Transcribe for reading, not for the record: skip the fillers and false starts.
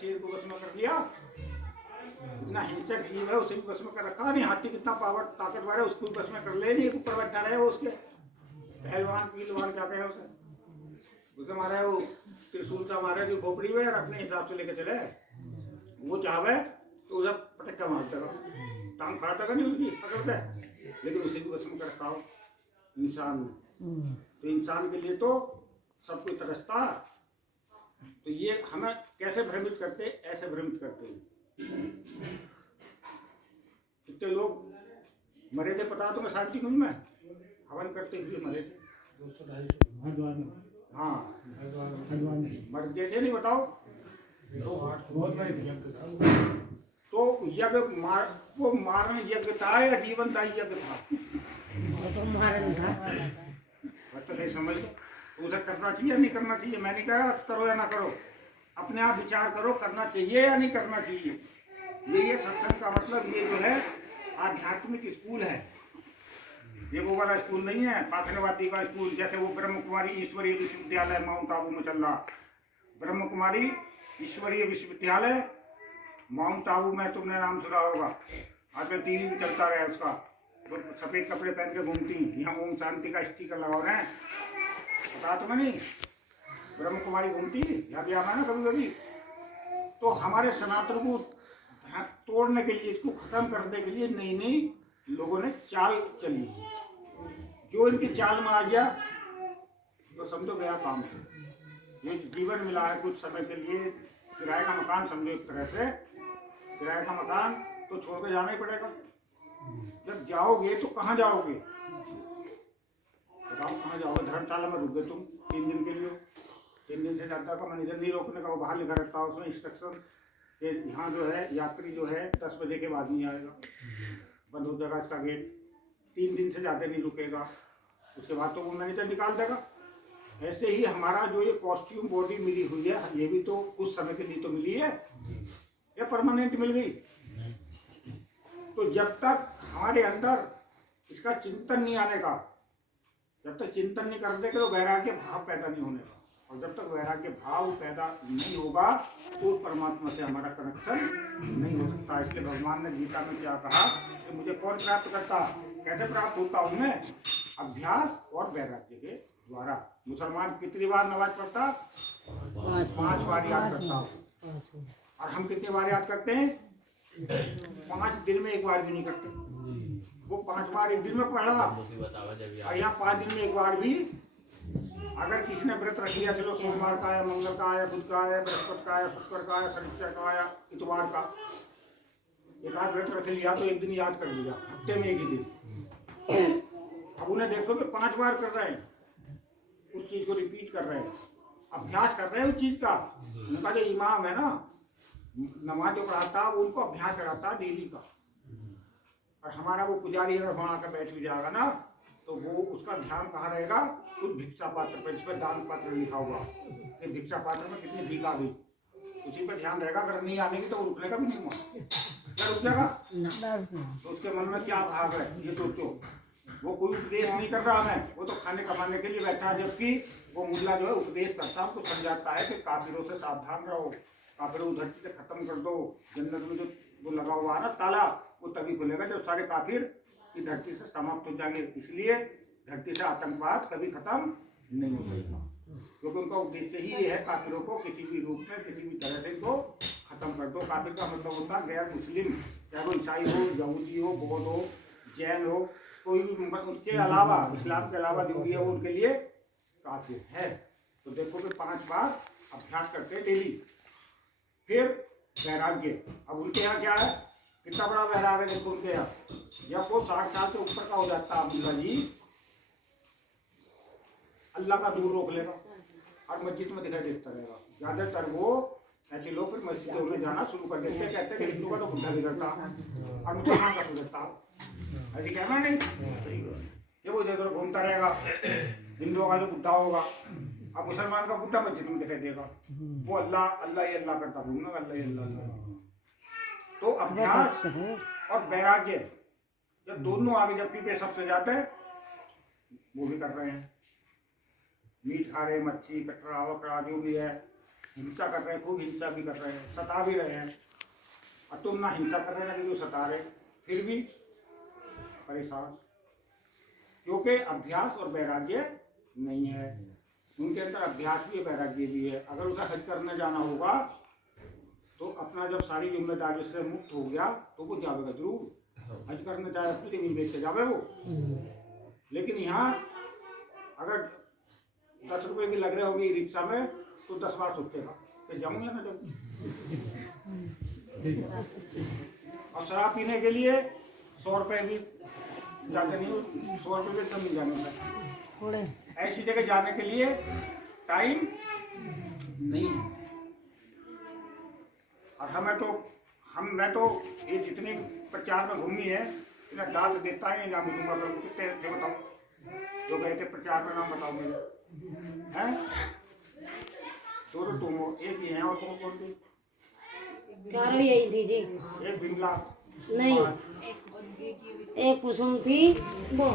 शेर को बस में कर लिया, इतना हिंसक जीव है उसे भी बस में कर रखा नहीं। हाथी कितना पावर ताकतवर है उसको भी बस में कर ले नहीं, ऊपर बैठा रहे वो उसके पहलवान पीलवान क्या कहे उसे मारे वो त्रिशूल से मारे जो खोपड़ी में और अपने हिसाब से लेके चले। वो चाहे तो उधर पटक्का मार देगा, टांग फाड़ देगा नहीं उसकी पकड़ते, लेकिन उसे भी बस में कर रखा हो इंसान। तो इंसान के लिए तो सब कुछ तरसता। तो ये हमें कैसे भ्रमित करते, ऐसे भ्रमित करते हैं। कितने लोग मरे थे पता तुम्हें शांति कुंज में हवन करते हुए मरे थे। 200-250 हाँ मर गए थे नहीं बताओ। तो यज्ञ वो मारने यज्ञ था या जीवनदायी यज्ञ था? तो मारन था। तो नहीं समझ लो तो उसे करना चाहिए या नहीं करना चाहिए। मैं नहीं कह रहा करो या ना करो, अपने आप विचार करो करना चाहिए या नहीं करना चाहिए। ये सत्संग का मतलब ये जो है आध्यात्मिक स्कूल है, ये वो वाला स्कूल नहीं है पाखंडवादी का स्कूल। जैसे वो ब्रह्म कुमारी ईश्वरीय विश्वविद्यालय माउंट आबू में चल रहा, ब्रह्म कुमारी ईश्वरीय विश्वविद्यालय माउंट आबू में, तुमने नाम सुना होगा, आजकल टीवी में चलता रहा उसका। तो सफेद कपड़े पहन के घूमती, यहाँ ओम शांति का स्टिकर लगा रहे हैं, पता तुम्हें नहीं? ब्रह्म कुमारी घूमती यहाँ भी आना ना कभी कभी। तो हमारे सनातन को तोड़ने के लिए, इसको खत्म करने के लिए नई नई लोगों ने चाल चली। जो इनकी चाल में आ गया तो समझो गया काम। ये जीवन मिला है कुछ समय के लिए, किराए का मकान समझो एक तरह से, किराए का मकान तो छोड़ के जाना ही पड़ेगा। जब जाओगे तो कहाँ जाओगे बताओ, कहाँ जाओगे? धर्मशाला में रुक गए तुम 3 दिन के लिए, 3 दिन से ज़्यादा का मैनेजर नहीं रोकने का, वो बाहर लिखा रहता है उसमें इंस्ट्रक्शन कि यहाँ जो है यात्री जो है 10 बजे के बाद नहीं आएगा, बंद हो जाएगा इसका गेट, 3 दिन से ज़्यादा नहीं रुकेगा, उसके बाद तो वो मैनेजर निकाल देगा। ऐसे ही हमारा जो ये कॉस्ट्यूम बॉडी मिली हुई है, ये भी तो कुछ समय के लिए तो मिली है या परमानेंट मिल गई? तो जब तक हमारे अंदर इसका चिंतन नहीं आने का, जब तक चिंतन नहीं कर देगा तो वैराग्य भाव पैदा नहीं होने का, और जब तक वैराग्य भाव पैदा नहीं होगा तो परमात्मा से हमारा कनेक्शन नहीं हो सकता। इसलिए भगवान ने गीता में क्या कहा कि मुझे कौन प्राप्त करता, कैसे प्राप्त होता हूँ मैं? अभ्यास और वैराग्य के द्वारा। मुसलमान कितनी बार नमाज पढ़ता? 5 बार याद करता हूँ। और हम कितनी बार याद करते हैं? 5 दिन में 1 बार भी नहीं करते। वो 5 बार एक दिन में पढ़ा, और यहाँ 5 दिन में 1 बार भी अगर किसी ने व्रत रख लिया, चलो सोमवार का आया, मंगल का आया, बुध का आया, बृहस्पति का आया, शुक्र का आया, शनिवार का आया, इतवार का, एक आध व्रत रख लिया तो एक दिन याद कर लिया, हफ्ते में 1 ही दिन। अब उन्हें देखो कि 5 बार कर रहे हैं, उस चीज को रिपीट कर रहे हैं, अभ्यास कर रहे हैं उस चीज का। उनका जो इमाम है ना, नमाज जो पढ़ाता है, वो उनको अभ्यास कराता डेली का। और हमारा वो पुजारी अगर वहाँ आकर बैठ भी जाएगा ना, तो वो उसका ध्यान कहाँ रहेगा? कुछ भिक्षा पात्र पर, जिस पर दान पात्र लिखा हुआ कि भिक्षा पात्र में कितनी भीख आ गई, उसी पर ध्यान रहेगा। अगर नहीं आने की तो वो रुकने का भी नहीं वहाँ, क्या रुक जाएगा? तो उसके मन में क्या भाव है ये सोचो। वो कोई उपदेश नहीं कर रहा हमें, वो तो खाने कमाने के लिए बैठा है, जबकि वो मुल्ला जो है उपदेश करता है, हमको समझाता है कि काफिरों से सावधान रहो, काफिरों धरती से खत्म कर दो। जन्नत में जो वो लगा हुआ है ना ताला, वो तभी खुलेगा जब सारे काफिर की धरती से समाप्त हो जाएंगे। इसलिए धरती से आतंकवाद कभी खत्म नहीं हो सकता, क्योंकि उनका उद्देश्य ही ये है काफिरों को किसी भी रूप में किसी भी तरह से इनको खत्म कर दो। काफिर का मतलब होता है गैर मुस्लिम, चाहे वो ईसाई हो, यहूदी हो, बौद्ध हो, जैन हो, कोई भी उसके अलावा, इस्लाम के अलावा जो भी है वो उनके लिए काफिर है। तो देखो कि 5 बार अभ्यास करते हैं डेली। फिर वैराग्य, अब उनके यहाँ क्या है, कितना बड़ा वैराग्य देखो उनके यहाँ। जब वो 60 साल से ऊपर का हो जाता है अब्दुल्ला जी, अल्लाह का दूर रोक लेगा और मस्जिद में दिखाई देता रहेगा। ज्यादातर वो ऐसे लोग फिर मस्जिदों में जाना शुरू कर देते हैं, कहते हैं कि हिंदू का तो बुढ़ा बिगड़ता और मुसलमान का सुधरता, ऐसे कहना नहीं। ये वो जगह घूमता रहेगा, हिंदुओं का जो बुढ़ा होगा, अब मुसलमान का बुढ़ा मस्जिद में दिखाई देगा, वो अल्लाह अल्लाह ही अल्लाह करता घूमना, अल्लाह ही अल्लाह। तो अभ्यास और वैराग्य जब दोनों आगे, जब पीपे सबसे जाते हैं, वो भी कर रहे हैं, मीट खा रहे, मच्छी कटरा वकरा जो भी है, हिंसा कर रहे हैं, खूब हिंसा भी कर रहे हैं, सता भी रहे हैं, और तुम ना हिंसा कर रहे ना कि जो सता रहे, फिर भी परेशान, क्योंकि अभ्यास और वैराग्य नहीं है उनके अंदर। अभ्यास भी है, वैराग्य भी है। अगर उसे हज करने जाना होगा तो अपना जब सारी जिम्मेदारी से मुक्त हो गया तो वो जाएगा जरूर, हज करने जाए अपनी जमीन बेच के जावे वो। लेकिन यहाँ अगर 10 रुपए भी लग रहे होंगे रिक्शा में तो 10 बार सोचेगा कि जाऊँ या ना जाऊँ। और शराब पीने के लिए 100 रुपए भी जाते नहीं, 100 रुपए भी एकदम नहीं जाने। ऐसी जगह जाने के लिए टाइम नहीं है। और मैं तो ये जितनी प्रचार में घूमी है इन्हें दांत देता ही नाम दूंगा। कितने थे बताओ जो गए थे प्रचार में, नाम बताओ मेरे हैं? तो तुम हो, एक ही है, और कौन कौन थी? चारों यही थी जी। एक बिमला नहीं, एक कुसुम थी वो